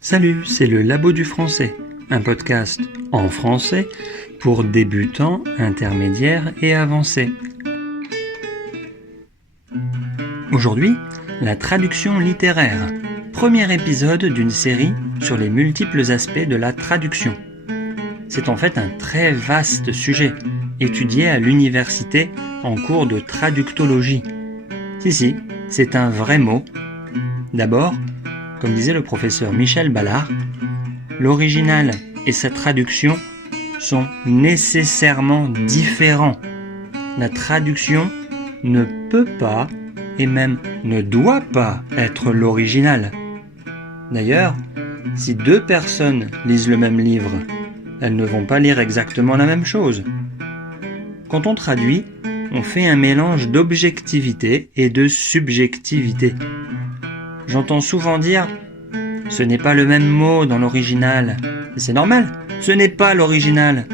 Salut, c'est le Labo du Français, un podcast en français pour débutants, intermédiaires et avancés. Aujourd'hui, la traduction littéraire, premier épisode d'une série sur les multiples aspects de la traduction. C'est en fait un très vaste sujet, étudié à l'université en cours de traductologie. Si, c'est un vrai mot. D'abord, comme disait le professeur Michel Ballard, l'original et sa traduction sont nécessairement différents. La traduction ne peut pas et même ne doit pas être l'original. D'ailleurs, si deux personnes lisent le même livre, elles ne vont pas lire exactement la même chose. Quand on traduit, on fait un mélange d'objectivité et de subjectivité. J'entends souvent dire « ce n'est pas le même mot dans l'original ». C'est normal, ce n'est pas l'original.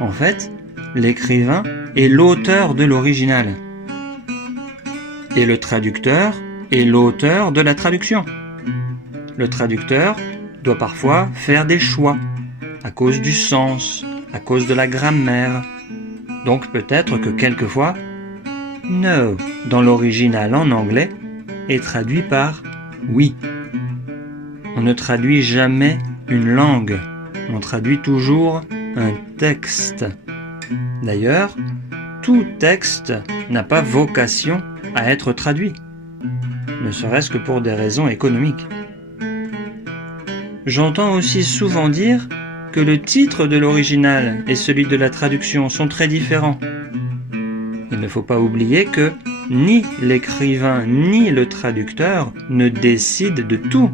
En fait, l'écrivain est l'auteur de l'original. Et le traducteur est l'auteur de la traduction. Le traducteur doit parfois faire des choix, à cause du sens, à cause de la grammaire. Donc peut-être que quelquefois, « no » dans l'original en anglais est traduit par « oui ». On ne traduit jamais une langue, on traduit toujours un texte. D'ailleurs, tout texte n'a pas vocation à être traduit, ne serait-ce que pour des raisons économiques. J'entends aussi souvent dire que le titre de l'original et celui de la traduction sont très différents. Il ne faut pas oublier que ni l'écrivain ni le traducteur ne décident de tout.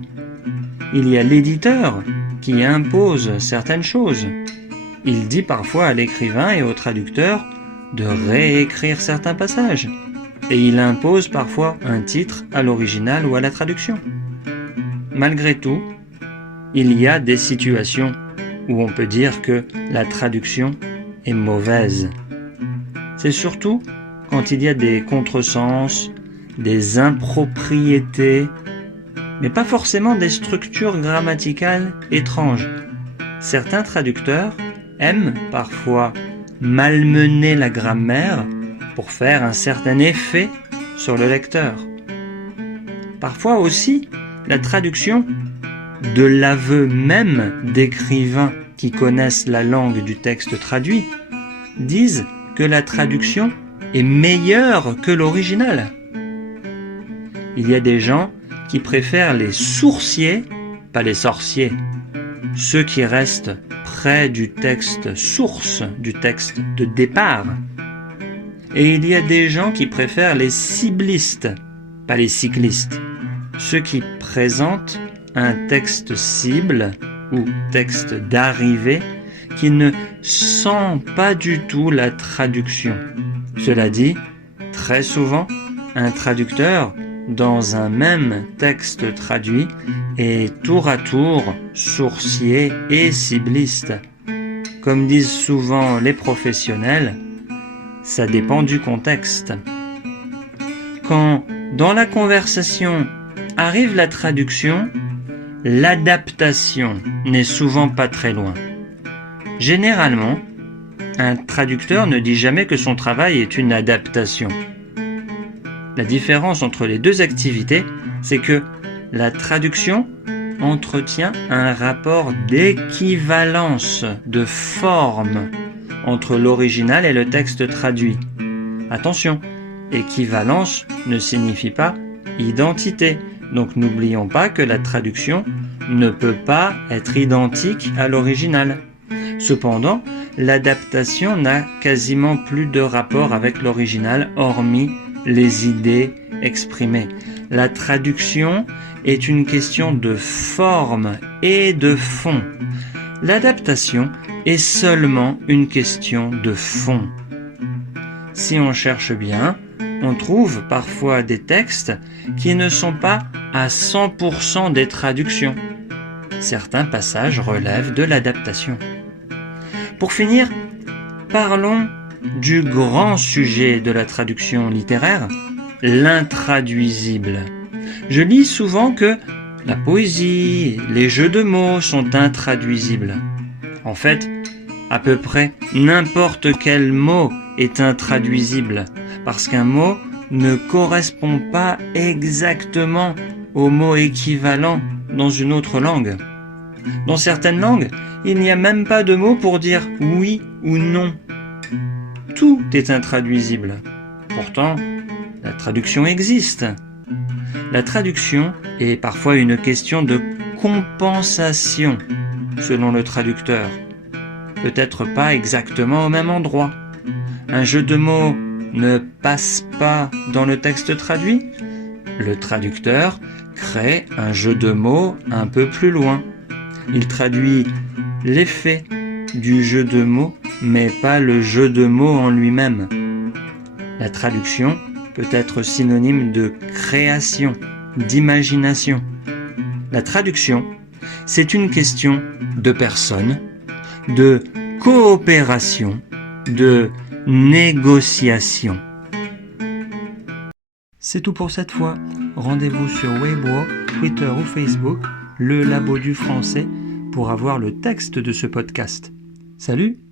Il y a l'éditeur qui impose certaines choses. Il dit parfois à l'écrivain et au traducteur de réécrire certains passages. Et il impose parfois un titre à l'original ou à la traduction. Malgré tout, il y a des situations où on peut dire que la traduction est mauvaise. C'est surtout quand il y a des contresens, des impropriétés, mais pas forcément des structures grammaticales étranges. Certains traducteurs aiment parfois malmener la grammaire pour faire un certain effet sur le lecteur. Parfois aussi, la traduction, de l'aveu même d'écrivains qui connaissent la langue du texte traduit, disent que la traduction est meilleure que l'original. Il y a des gens qui préfèrent les sourciers, pas les sorciers, ceux qui restent près du texte source, du texte de départ. Et il y a des gens qui préfèrent les ciblistes, pas les cyclistes, ceux qui présentent un texte cible ou texte d'arrivée qui ne sent pas du tout la traduction. Cela dit, très souvent, un traducteur, dans un même texte traduit, est tour à tour sourcier et cibliste. Comme disent souvent les professionnels, ça dépend du contexte. Quand, dans la conversation, arrive la traduction, l'adaptation n'est souvent pas très loin. Généralement, un traducteur ne dit jamais que son travail est une adaptation. La différence entre les deux activités, c'est que la traduction entretient un rapport d'équivalence, de forme, entre l'original et le texte traduit. Attention, équivalence ne signifie pas identité. Donc n'oublions pas que la traduction ne peut pas être identique à l'original. Cependant, l'adaptation n'a quasiment plus de rapport avec l'original, hormis les idées exprimées. La traduction est une question de forme et de fond. L'adaptation est seulement une question de fond. Si on cherche bien, on trouve parfois des textes qui ne sont pas à 100% des traductions. Certains passages relèvent de l'adaptation. Pour finir, parlons du grand sujet de la traduction littéraire, l'intraduisible. Je lis souvent que la poésie, les jeux de mots sont intraduisibles. En fait, à peu près n'importe quel mot est intraduisible, parce qu'un mot ne correspond pas exactement au mot équivalent dans une autre langue. Dans certaines langues, il n'y a même pas de mot pour dire oui ou non. Tout est intraduisible. Pourtant, la traduction existe. La traduction est parfois une question de compensation, selon le traducteur. Peut-être pas exactement au même endroit. Un jeu de mots ne passe pas dans le texte traduit. Le traducteur crée un jeu de mots un peu plus loin. Il traduit l'effet du jeu de mots, mais pas le jeu de mots en lui-même. La traduction peut être synonyme de création, d'imagination. La traduction, c'est une question de personne, de coopération, de négociation. C'est tout pour cette fois. Rendez-vous sur Weibo, Twitter ou Facebook, le Labo du Français, pour avoir le texte de ce podcast. Salut!